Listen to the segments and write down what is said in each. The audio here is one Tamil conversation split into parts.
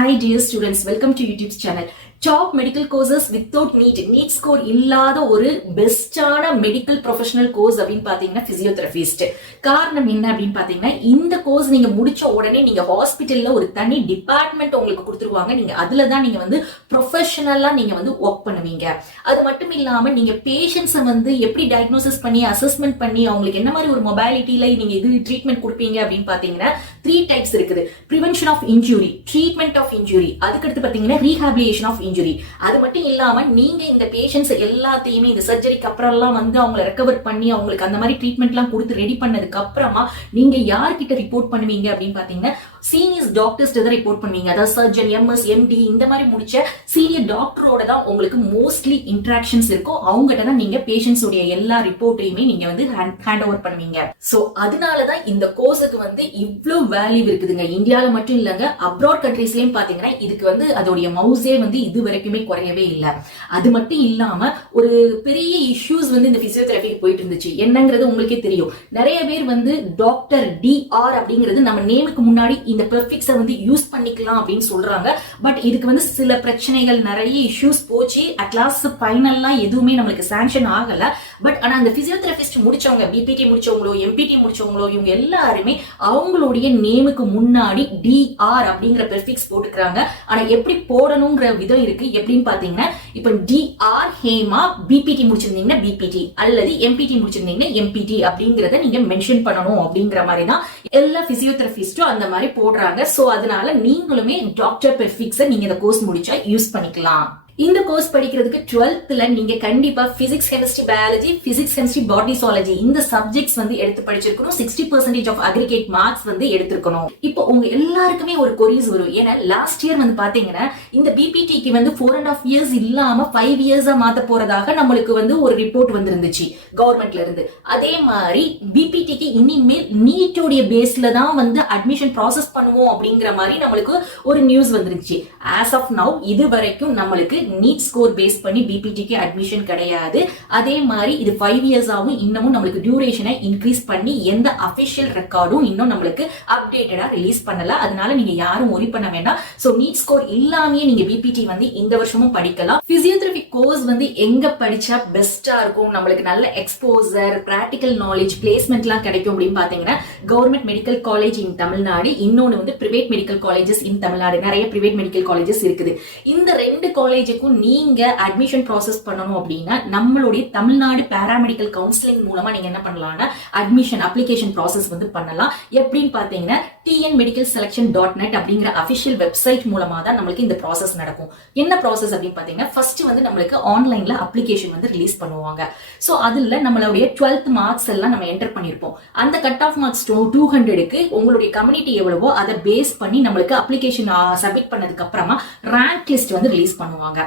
Hi dear students, welcome to YouTube channel. Top medical courses without NEET score இல்லாத ஒரு பெஸ்டான மெடிக்கல் ப்ரொஃபஷனல் கோர்ஸ் அப்படின்னு பாத்தீங்கன்னா பிசியோதெரபிஸ்ட். காரணம் என்ன அப்படின்னு பாத்தீங்கன்னா, இந்த கோர்ஸ் நீங்க முடிச்ச உடனே நீங்க ஹாஸ்பிட்டல்ல ஒரு தனி டிபார்ட்மெண்ட் உங்களுக்கு கொடுத்துருவாங்க. நீங்க அதுலதான் நீங்க வந்து ப்ரொஃபஷனலா நீங்க வந்து ஒர்க் பண்ணுவீங்க. அது மட்டும் இல்லாம நீங்க பேஷண்ட்ஸை வந்து எப்படி டயக்னோசிஸ் பண்ணி அசஸ்மெண்ட் பண்ணி அவங்களுக்கு என்ன மாதிரி ஒரு மொபாலிட்டியில நீங்க இது ட்ரீட்மெண்ட் கொடுப்பீங்க அப்படின்னு பாத்தீங்கன்னா 3 டைப்ஸ் இருக்குது. Prevention of injury, treatment of injury, அதுக்கடுத்து பாத்தீங்கன்னா ரீஹாபிலியேஷன் ஆஃப் இன்ஜுரி. அது மட்டும் இல்லாம நீங்க இந்த பேஷண்ட்ஸ் எல்லாத்தையுமே இந்த சர்ஜரிக்கு அப்புறம் எல்லாம் வந்து அவங்களை ரெக்கவர் பண்ணி அவங்களுக்கு அந்த மாதிரி ட்ரீட்மெண்ட் எல்லாம் கொடுத்து ரெடி பண்ணதுக்கு அப்புறமா நீங்க யார்கிட்ட ரிப்போர்ட் பண்ணுவீங்க அப்படின்னு பாத்தீங்கன்னா சீனியர் டாக்டர்ஸ் தான் ரிப்போர்ட் பண்ணுவீங்க. அதாவது சர்ஜன், எம்எஸ், எம்டி இந்த மாதிரி முடிச்ச சீனியர் டாக்டரோட தான் உங்களுக்கு மோஸ்ட்லி இன்டராக்ஷன்ஸ் இருக்கும். அவங்ககிட்ட தான் நீங்க பேஷண்ட்ஸ் உடைய எல்லா ரிப்போர்ட்டையுமே நீங்க வந்து ஹேண்ட் ஓவர் பண்ணுவீங்க. சோ அதனாலதான் இந்த கோர்ஸுக்கு வந்து இவ்வளவு வேல்யூ இருக்குதுங்க. இந்தியால மட்டும் இல்லங்க, அப்ராட் கண்ட்ரீஸ்லயும் பாத்தீங்கன்னா இதுக்கு வந்து அதோடைய மவுஸே வந்து இது வரைக்குமே குறையவே இல்லை. அது மட்டும் இல்லாம ஒரு பெரிய இஷ்யூஸ் வந்து இந்த பிசியோதெரபிக்கு போயிட்டு இருந்துச்சு. என்னங்கிறது உங்களுக்கே தெரியும். நிறைய பேர் வந்து டாக்டர் DR அப்படிங்கிறது நம்ம நேமுக்கு முன்னாடி இந்த பெர்ஃபிக்ஸை வந்து யூஸ் பண்ணிக்கலாம் அப்படின்னு சொல்றாங்க. பட் இதுக்கு வந்து சில பிரச்சனைகள், நிறைய இஷ்யூஸ் போச்சு. அட்லாஸ்ட் ஃபைனல்லாம் எதுவுமே நம்மளுக்கு சாங்ஷன் ஆகல. பட் ஆனா அந்த பிசியோதெரபிஸ்ட் முடிச்சவங்க, பிபிடி முடிச்சவங்களோ, எம்பிடி முடிச்சவங்களோ, இவங்க எல்லாருமே அவங்களுடைய நேமுக்கு முன்னாடி DR அப்படிங்கிற பெர்ஃபிக்ஸ் போட்டுக்கிறாங்க. ஆனா எப்படி போடணுங்கிற விதம் இருக்கு. எப்படின்னு பாத்தீங்கன்னா, இப்ப DR ஹேமா பிபிடி முடிச்சிருந்தீங்கன்னா பிபிடி அல்லது எம்பிடி முடிச்சிருந்தீங்கன்னா எம்பிடி அப்படிங்கறத நீங்க மென்ஷன் பண்ணணும் அப்படிங்கிற மாதிரி தான் எல்லா பிசியோதெரபிஸ்டும் அந்த மாதிரி போடுறாங்க. சோ அதனால நீங்களுமே டாக்டர் பெர்ஃபிக்ஸை நீங்க இந்த கோர்ஸ் முடிச்சா யூஸ் பண்ணிக்கலாம். இந்த கோர்ஸ் படிக்கிறதுக்கு 12th நீங்க கண்டிப்பா physics, chemistry, biology, physics, chemistry, botany, zoology இந்த சப்ஜெக்ட்ஸ் வந்து எடுத்து படிச்சிருக்கணும். 60% ஆஃப் அக்ரிகேட் மார்க்ஸ் வந்து எடுத்திருக்கணும். இப்போ உங்க எல்லாருக்குமே ஒரு கொரிஸ் வரும். ஏன்னா லாஸ்ட் இயர் வந்து பாத்தீங்கன்னா இந்த பிபிடிக்கு வந்து 4.5 years இல்லாம 5 years மாத்த போறதாக நம்மளுக்கு வந்து ஒரு ரிப்போர்ட் வந்துருந்துச்சு கவர்மெண்ட்ல இருந்து. அதே மாதிரி பிபிடிக்கு இனிமேல் நீட்டோடைய பேஸ்ல தான் வந்து அட்மிஷன் ப்ராசஸ் பண்ணுவோம் அப்படிங்கிற மாதிரி நம்மளுக்கு ஒரு நியூஸ் வந்துருச்சு. ஆஸ் ஆஃப் நவ் இது வரைக்கும் நம்மளுக்கு நீட் ஸ்கோர் பேஸ் பண்ணி பிபிடிக்கு அட்மிஷன் கிடையாது. அதே மாதிரி இது 5 years ஆகும். இன்னமும் நம்மளுக்கு டியூரேஷனை இன்க்ரீஸ் பண்ணி எந்த அபிஷியல் ரெக்கார்டும் இன்னும் நம்மளுக்கு அப்டேட்டடா ரிலீஸ் பண்ணல. அதனால நீங்க யாரும் ஒரி பண்ண வேண்டாம். சோ நீட் ஸ்கோர் இல்லாமயே நீங்க பிபிடி வந்து இந்த வருஷமும் படிக்கலாம். பிசியோதெரபி கோர்ஸ் வந்து எங்க படிச்சா பெஸ்டா இருக்கும், நம்மளுக்கு நல்ல எக்ஸ்போசர், பிராக்டிகல் நாலேஜ், பிளேஸ்மெண்ட் எல்லாம் கிடைக்கும் அப்படின்னு பாத்தீங்கன்னா கவர்மெண்ட் மெடிக்கல் காலேஜ் இன் தமிழ்நாடு, இன்னொன்னு வந்து பிரைவேட் மெடிக்கல் காலேஜஸ் இன் தமிழ்நாடு. நிறைய பிரைவேட் மெடிக்கல் காலேஜஸ் இருக்குது. இந்த 2 காலேஜுக்கும் நீங்க அட்மிஷன் ப்ராசஸ் பண்ணணும் அப்படின்னா நம்மளுடைய தமிழ்நாடு பாராமெடிக்கல் கவுன்சிலிங் மூலமா நீங்க என்ன பண்ணலாம்னா அட்மிஷன் அப்ளிகேஷன் ப்ராசஸ் வந்து பண்ணலாம். எப்படின்னு பாத்தீங்கன்னா tnmedicalselection.net அப்படிங்கிற அபிஷியல் வெப்சைட் மூலமா தான் நம்மளுக்கு இந்த ப்ராசஸ் நடக்கும். என்ன ப்ராசஸ் அப்படின்னு பாத்தீங்கன்னா ஃபர்ஸ்ட் வந்து நம்மளுக்கு ஆன்லைன்ல அப்ளிகேஷன் வந்து ரிலீஸ் பண்ணுவாங்க. சோ அதுல நம்மளுடைய 12th மார்க்ஸ் எல்லாம் நம்ம என்டர் பண்ணிருப்போம். அந்த கட் ஆஃப் மார்க்ஸ் 200க்கு உங்களுடைய கம்யூனிட்டி எவ்வளவோ அதை பேஸ் பண்ணி நம்மளுக்கு அப்ளிகேஷன் சப்மிட் பண்ணதுக்கு அப்புறமா ரேங்க் லிஸ்ட் வந்து ரிலீஸ் பண்ணுவாங்க.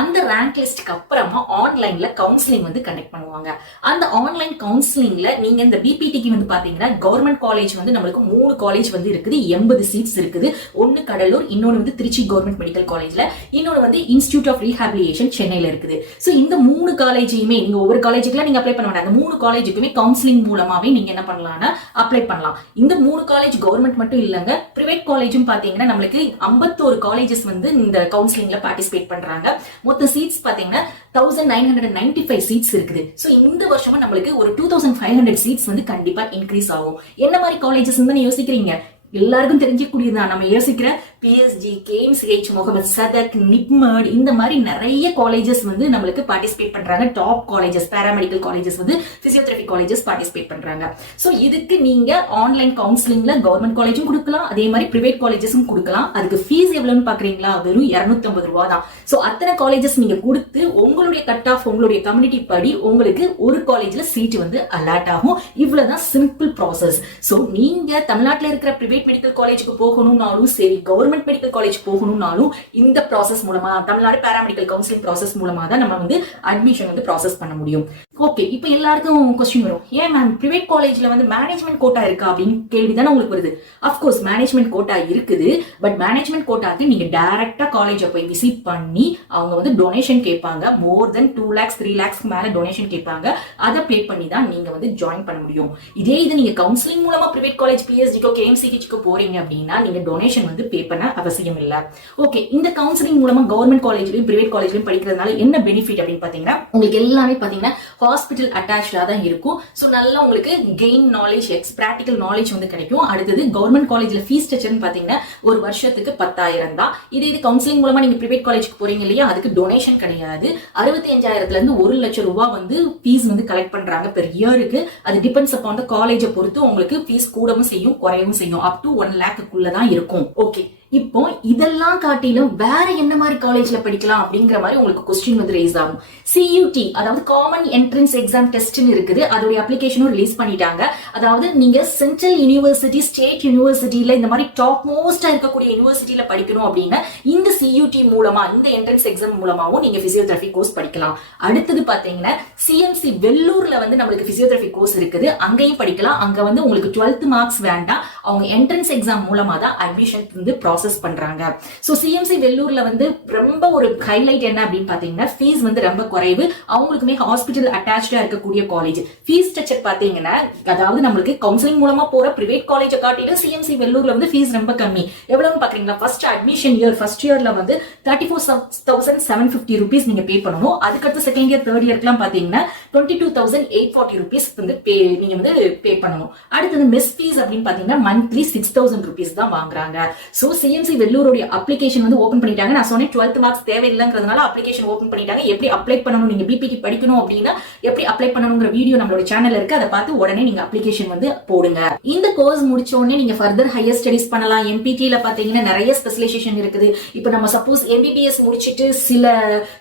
அந்த ரேங்க் லிஸ்ட்க்கு அப்புறமா ஆன்லைன்ல கவுன்சிலிங் வந்து கண்டக்ட் பண்ணுவாங்க. அந்த ஆன்லைன் கவுன்சிலிங்ல நீங்க இந்த பிபிடிக்கு வந்து பாத்தீங்கன்னா கவர்மெண்ட் காலேஜ் வந்து நம்மளுக்கு 3 காலேஜ் வந்து இருக்குது. 80 சீட்ஸ் இருக்குது. ஒன்னு கடலூர், இன்னொன்னு வந்து திருச்சி கவர்மெண்ட் மெடிக்கல் காலேஜ்ல, இன்னொன்னு வந்து இன்ஸ்டிடியூட் ஆஃப் ரீஹாபிலியேஷன் சென்னையில இருக்குது. சோ இந்த 3 காலேஜையுமே நீங்க ஒவ்வொரு காலேஜுக்குலாம் நீங்க அப்ளை பண்ண வேண்டாம். அந்த 3 காலேஜுக்குமே கவுன்சிலிங் மூலமாவே நீங்க என்ன பண்ணலாம்னா அப்ளை பண்ணலாம். இந்த 3 காலேஜ் கவர்மெண்ட் மட்டும் இல்லங்க, பிரைவேட் காலேஜும் பாத்தீங்கன்னா நம்மளுக்கு 51 காலேஜஸ் வந்து இந்த கவுன்சிலிங்ல பார்ட்டிசிபேட் பண்றாங்க. மொத்த சீட்ஸ் பாத்தீங்கன்னா 1995 சீட்ஸ் இருக்குது. சோ இந்த வருஷமா நம்மளுக்கு ஒரு 2500 சீட்ஸ் வந்து கண்டிப்பா இன்க்ரீஸ் ஆகும். என்ன மாதிரி காலேஜஸ் வந்து யோசிக்கிறீங்க? எல்லாருக்கும் தெரிஞ்சக்கூடியதான். நம்ம யோசிக்கிற PSG, KMCH, முகமது சதக், நிப்மட் இந்த மாதிரி நிறைய காலேஜஸ் வந்து நம்மளுக்கு பார்ட்டிசிபேட் பண்றாங்க. டாப் காலேஜஸ், பாராமெடிக்கல் காலேஜஸ் வந்து பிசியோதெரபி காலேஜஸ் பார்ட்டிசிபேட் பண்றாங்க. சோ இதுக்கு நீங்க ஆன்லைன் கவுன்சிலிங்ல கவர்மெண்ட் காலேஜும் கொடுக்கலாம், அதே மாதிரி பிரைவேட் காலேஜஸும் கொடுக்கலாம். அதுக்கு ஃபீஸ் எவ்வளவுன்னு பாக்குறீங்களா? வெறும் 250 ரூபா தான். சோ அத்தனை காலேஜஸ் நீங்க கொடுத்து உங்களுடைய கட் ஆஃப், உங்களுடைய கம்யூனிட்டி படி உங்களுக்கு ஒரு காலேஜ்ல சீட் வந்து அலாட் ஆகும். இவ்வளவுதான் சிம்பிள் ப்ராசஸ். சோ நீங்க தமிழ்நாட்டில் இருக்கிற பிரைவேட் மெடிக்கல் காலேஜுக்கு போகணும்னாலும் சரி, கவர்மெண்ட் மெடிக்கல் காலேஜ் போகணும்னாலும் இந்த ப்ராசஸ் மூலமா, தமிழ்நாடு பாராமெடிக்கல் கவுன்சிலிங் ப்ராசஸ் மூலமா தான் நம்ம வந்து அட்மிஷன் வந்து ப்ராசஸ் பண்ண முடியும். ஓகே, இப்போ எல்லாருக்கும் கொஸ்டின் வரும், ஏன் மேம் பிரைவேட் காலேஜ்ல வந்து மேனேஜ்மெண்ட் கோட்டா இருக்கா அப்படின்னு கேள்வி தானே உங்களுக்கு வருது. அஃப்கோர்ஸ் மேனேஜ்மெண்ட் கோட்டா இருக்குது. பட் மேனேஜ்மெண்ட் கோட்டாக்கு நீங்க டைரக்டா காலேஜை போய் விசிட் பண்ணி அவங்க வந்து டொனேஷன் கேட்பாங்க. மோர் தென் 2 lakhs 3 lakhs மேல டொனேஷன் கேட்பாங்க. அதை பே பண்ணி தான் நீங்க வந்து ஜாயின் பண்ண முடியும். இதே இது நீங்க கவுன்சிலிங் மூலமா பிரைவேட் காலேஜ் பிஎஸ்டிக்கோ கேஎம்சிஹெச்க்கோ போறீங்க அப்படின்னா நீங்க டொனேஷன் வந்து பே பண்ண அவசியம் இல்லை. ஓகே, இந்த கவுன்சிலிங் மூலமா கவர்மெண்ட் காலேஜ்லயும் பிரைவேட் காலேஜ்லயும் படிக்கிறதுனால என்ன பெனிஃபிட் அப்படின்னு பாத்தீங்கன்னா, உங்களுக்கு எல்லாமே பாத்தீங்கன்னா ஹாஸ்பிட்டல் அட்டாச்சா தான் இருக்கும். ஸோ நல்லா உங்களுக்கு கெயின் நாலேஜ், பிராக்டிகல் நாலேஜ் வந்து கிடைக்கும். அடுத்தது கவர்மெண்ட் காலேஜ்ல ஃபீஸ் ஸ்ட்ரக்சர்னு பாத்தீங்கன்னா ஒரு வருஷத்துக்கு 10,000 தான். இதே இது கவுன்சிலிங் மூலமா நீங்க பிரைவேட் காலேஜ்க்கு போறீங்க இல்லையா, அதுக்கு டொனேஷன் கிடையாது. 65,000 இருந்து 1 லட்சம் ரூபாய் வந்து ஃபீஸ் வந்து கலெக்ட் பண்றாங்க பெர் இயருக்கு. அது டிபெண்ட்ஸ் அப்பான் த காலேஜை பொறுத்து உங்களுக்கு ஃபீஸ் கூடவும் செய்யும் குறையவும் செய்யும். அப் டு 1 lakhக்குள்ள தான் இருக்கும். ஓகே, இப்போ இதெல்லாம் காட்டிலும் வேற என்ன மாதிரி காலேஜ்ல படிக்கலாம் அப்படிங்கிற மாதிரி உங்களுக்கு கொஸ்டின் வந்து ரேஸ் ஆகும். CUT அதாவது காமன் என்ட்ரன்ஸ் எக்ஸாம் டெஸ்ட்னு இருக்குது. அதோட அப்ளிகேஷனும் ரிலீஸ் பண்ணிட்டாங்க. அதாவது நீங்க சென்ட்ரல் யூனிவர்சிட்டி, ஸ்டேட் யூனிவர்சிட்டியில இந்த மாதிரி டாப் மோஸ்டா இருக்கக்கூடிய யூனிவர்சிட்டியில படிக்கணும் அப்படின்னா இந்த CUT மூலமா, இந்த என்ட்ரன்ஸ் எக்ஸாம் மூலமாவும் நீங்க பிசியோதெரபி கோர்ஸ் படிக்கலாம். அடுத்தது பாத்தீங்கன்னா CMC வெள்ளூர்ல வந்து நம்மளுக்கு பிசியோதெரபி கோர்ஸ் இருக்குது. அங்கேயும் படிக்கலாம். அங்க வந்து உங்களுக்கு 12th மார்க்ஸ் வேண்டாம். அவங்க என்ட்ரன்ஸ் எக்ஸாம் மூலமா தான் அட்மிஷன் வந்து ப்ராசஸ் பண்றாங்க. சோ CMC வெள்ளூர்ல வந்து ரொம்ப ஒரு ஹைலைட் என்ன அப்படின்னு பாத்தீங்கன்னா, ஃபீஸ் வந்து ரொம்ப குறைவு. அவங்களுக்குமே ஹாஸ்பிட்டல் அட்டாச்சா இருக்கக்கூடிய காலேஜ். ஃபீஸ் ஸ்ட்ரக்சர் பாத்தீங்கன்னா, அதாவது நம்மளுக்கு கவுன்சிலிங் மூலமா போற பிரைவேட் காலேஜ் காட்டிலும் CMC வெள்ளூர்ல வந்து ஃபீஸ் ரொம்ப கம்மி. எவ்வளவுன்னு பாக்குறீங்களா? ஃபர்ஸ்ட் அட்மிஷன் இயர், ஃபர்ஸ்ட் இயர்ல வந்து 34,750 rupees நீங்க பே பண்ணணும். அதுக்கடுத்து செகண்ட் இயர், தேர்ட் இயர்க்குலாம் பாத்தீங்கன்னா 22,840 rupees வந்து நீங்க வந்து பே பண்ணணும். அடுத்தது மெஸ் ஃபீஸ் அப்படின்னு பாத்தீங்கன்னா மந்த்லி 6,000 rupees தான் வாங்குறாங்க. சோ CMC வெள்ளூருடைய அப்ளிகேஷன் வந்து ஓபன் பண்ணிட்டாங்க. நான் சொன்னேன் 12th மார்க்ஸ் தேவையில்லைங்கிறதுனால அப்ளிகேஷன் ஓபன் பண்ணிட்டாங்க. எப்படி அப்ளை பண்ணணும், நீங்க பிபிக்கு படிக்கணும் அப்படின்னா எப்படி அப்ளை பண்ணணுங்கிற வீடியோ நம்மளோட சேனல்ல இருக்கு. அதை பார்த்து உடனே நீங்க அப்ளிகேஷன் வந்து போடுங்க. இந்த கோர்ஸ் முடிச்ச உடனே நீங்க ஃபர்தர் ஹையர் ஸ்டடிஸ் பண்ணலாம். MPTல பாத்தீங்கன்னா நிறைய ஸ்பெஷலைசேஷன் இருக்குது. இப்போ நம்ம சப்போஸ் MBBS முடிச்சிட்டு சில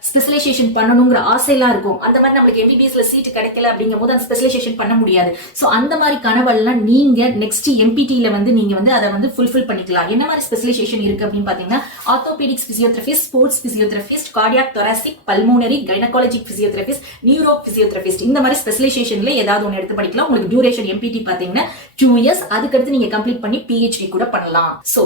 ஸ்பெஷலைசேஷன் பண்ணணுங்கிற ஆசையெல்லாம் இருக்கும். அந்த மாதிரி நம்மளுக்கு MBBSல சீட் கிடைக்கல அப்படிங்கும் போது அந்த ஸ்பெஷலைசேஷன் பண்ண முடியாது. சோ அந்த மாதிரி கனவெல்லாம் நீங்க நெக்ஸ்ட் MPTல வந்து நீங்க வந்து அதை வந்து ஃபுல்ஃபில் பண்ணிக்கலாம். என்ன மாதிரி ஸ்பெஷலைசேஷன் இருக்கு அப்படின்னு பாத்தீங்கன்னா, orthopaedics physiotherapist, sports physiotherapist, cardiac thoracic, pulmonary, gynaecologic physiotherapist, neuro physiotherapist, இந்த மாதிரி ஸ்பெஷலைசேஷன்ல ஏதாவது ஒன்னு எடுத்து படிக்கலாம். உங்களுக்கு டியூரேஷன் MPT பாத்தீங்கன்னா 2 years. அதுக்கடுத்து நீங்க கம்ப்ளீட் பண்ணி PhD கூட பண்ணலாம். சோ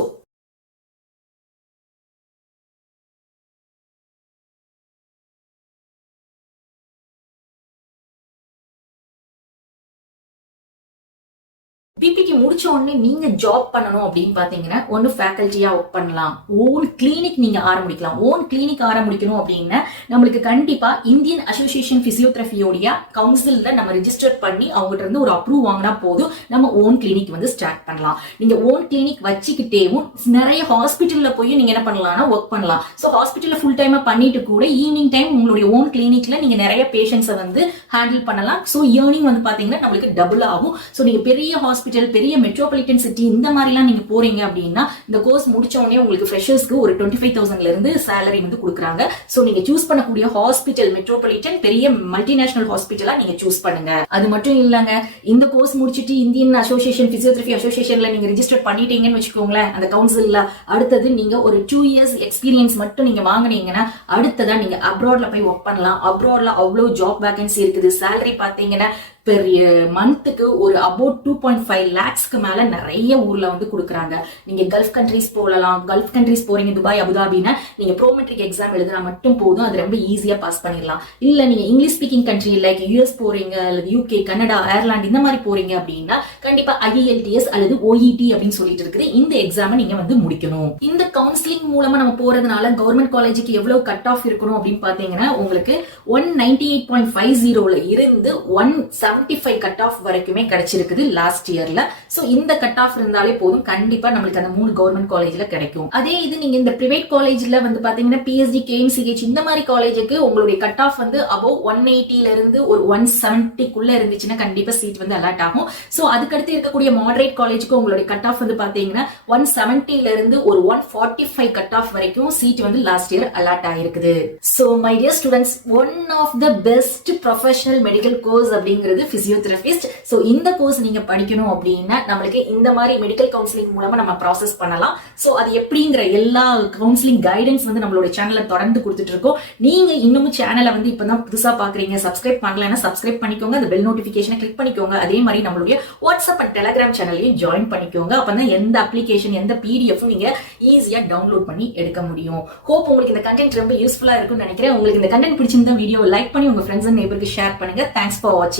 பிபிக்கு முடிச்ச உடனே நீங்க ஜாப் பண்ணணும் அப்படின்னு பாத்தீங்கன்னா ஒன்னு ஃபேக்கல்ட்டியா ஒர்க் பண்ணலாம், ஓன் கிளினிக் நீங்க ஆரம்பிக்கலாம். ஓன் கிளினிக் ஆரம்பிக்கணும் அப்படின்னா நம்மளுக்கு கண்டிப்பா இந்தியன் அசோசியேஷன் பிசியோதெரபியோடைய கவுன்சில்ல நம்ம ரெஜிஸ்டர் பண்ணி அவங்ககிட்ட இருந்து ஒரு அப்ரூவ் வாங்கினா போதும், நம்ம ஓன் கிளினிக் வந்து ஸ்டார்ட் பண்ணலாம். நீங்க ஓன் கிளினிக் வச்சுக்கிட்டேவும் நிறைய ஹாஸ்பிட்டல்ல போய் நீங்க என்ன பண்ணலாம்னா ஒர்க் பண்ணலாம். ஸோ ஹாஸ்பிட்டல்ல ஃபுல் டைமா பண்ணிட்டு கூட ஈவினிங் டைம் உங்களுடைய ஓன் கிளினிக்ல நீங்க நிறைய பேஷண்ட்ஸை வந்து ஹேண்டில் பண்ணலாம். ஸோ ஏர்னிங் வந்து பாத்தீங்கன்னா நம்மளுக்கு டபுள் ஆகும். ஸோ நீங்க பெரிய ஹாஸ்பிட்டல், பெரிய மெட்ரோபாலிட்டன் சிட்டி இந்த மாதிரி எல்லாம் நீங்க போறீங்க அப்படின்னா இந்த கோர்ஸ் முடிச்ச உடனே உங்களுக்கு ஃப்ரெஷர்ஸ்க்கு ஒரு 25,000ல இருந்து சேலரி வந்து கொடுக்குறாங்க. சோ நீங்க சூஸ் பண்ணக்கூடிய ஹாஸ்பிட்டல் மெட்ரோபாலிட்டன் பெரிய மல்டிநேஷனல் ஹாஸ்பிட்டலா நீங்க சூஸ் பண்ணுங்க. அது மட்டும் இல்லங்க, இந்த கோர்ஸ் முடிச்சிட்டு இந்தியன் அசோசியேஷன் பிசியோதெரபி அசோசியேஷன்ல நீங்க ரெஜிஸ்டர் பண்ணிட்டீங்கன்னு வச்சுக்கோங்களேன் அந்த கவுன்சில்ல, அடுத்தது நீங்க ஒரு 2 years எக்ஸ்பீரியன்ஸ் மட்டும் நீங்க வாங்கினீங்கன்னா அடுத்ததான் நீங்க அப்ராட்ல போய் ஒர்க் பண்ணலாம். அப்ராட்ல அவ்வளவு ஜாப் வேகன்சி இருக்குது. சேலரி பாத்தீங்கன்னா பெரிய மந்த்துக்கு ஒரு அபவுட் 2.5 lakhsக்கு மேல நிறைய ஊர்ல வந்து கொடுக்குறாங்க. நீங்க கல்ஃப் கண்ட்ரிஸ் போகலாம். கல்ஃப் கண்ட்ரிஸ் போறீங்க, துபாய், அபுதாபின்னா நீங்க ப்ரோமெட்ரிக் எக்ஸாம் எழுதுனா மட்டும் போதும், அது ரொம்ப ஈஸியா பாஸ் பண்ணிடலாம். இல்ல நீங்க English speaking country like US போறீங்க அல்லது UK, கனடா, அயர்லாந்து இந்த மாதிரி போறீங்க அப்படின்னா கண்டிப்பா IELTS அல்லது OET அப்படின்னு சொல்லிட்டு இருக்குது. இந்த எக்ஸாமை நீங்க வந்து முடிக்கணும். இந்த கவுன்சிலிங் மூலமா நம்ம போறதுனால கவர்மெண்ட் காலேஜுக்கு எவ்வளவு கட் ஆஃப் இருக்கணும் அப்படின்னு பாத்தீங்கன்னா உங்களுக்கு 198.50ல இருந்து 175 கட் ஆஃப் வரைக்குமே கிடைச்சிருக்குது லாஸ்ட் இயர்ல. சோ இந்த கட் ஆஃப் இருந்தாலே போதும், கண்டிப்பா நம்மளுக்கு அந்த 3 கவர்மெண்ட் காலேஜ்ல கிடைக்கும். அதே இது நீங்க இந்த பிரைவேட் காலேஜ்ல வந்து பாத்தீங்கன்னா PhD, KMCH இந்த மாதிரி காலேஜுக்கு உங்களுடைய கட் ஆஃப் வந்து அபவ் 180ல இருந்து ஒரு 170க்குள்ள இருந்துச்சுன்னா கண்டிப்பா சீட் வந்து அலாட் ஆகும். சோ அதுக்கடுத்து இருக்கக்கூடிய மாடரேட் காலேஜுக்கு உங்களுடைய கட் ஆஃப் வந்து பாத்தீங்கன்னா 170ல இருந்து ஒரு 145 கட் ஆஃப் வரைக்கும் சீட் வந்து லாஸ்ட் இயர் அலாட் ஆயிருக்குது. So my dear students, one of the best professional medical course அப்படிங்கிறது மெடிக்கல் பிசியோதெரபிஸ்ட். ஸோ இந்த கோர்ஸ் நீங்க படிக்கணும் அப்படின்னா நம்மளுக்கு இந்த மாதிரி மெடிக்கல் கவுன்சிலிங் மூலமா நம்ம ப்ராசஸ் பண்ணலாம். ஸோ அது எப்படிங்கிற எல்லா கவுன்சிலிங் கைடன்ஸ் வந்து நம்மளோட சேனல்ல தொடர்ந்து கொடுத்துட்டு இருக்கோம். நீங்க இன்னமும் சேனலை வந்து இப்பதான் புதுசா பாக்குறீங்க, சப்ஸ்கிரைப் பண்ணலன்னா சப்ஸ்கிரைப் பண்ணிக்கோங்க, அந்த பெல் நோட்டிபிகேஷனை கிளிக் பண்ணிக்கோங்க. அதே மாதிரி நம்மளுடைய வாட்ஸ்அப் அண்ட் டெலிகிராம் சேனலையும் ஜாயின் பண்ணிக்கோங்க. அப்பதான் எந்த அப்ளிகேஷன் எந்த பிடிஎஃப் நீங்க ஈஸியா டவுன்லோட் பண்ணி எடுக்க முடியும். ஹோப் உங்களுக்கு இந்த கண்டென்ட் ரொம்ப யூஸ்ஃபுல்லா இருக்கும்னு நினைக்கிறேன். உங்களுக்கு இந்த கண்டென்ட் பிடிச்சிருந்தா வீடியோ லைக் பண்ணி உங்க ஃப்ரெண்ட்ஸ் அண்ட் நெய்பருக்கு ஷேர் பண்ணுங்க. தேங்க்ஸ் ஃபார் வாட்சிங்.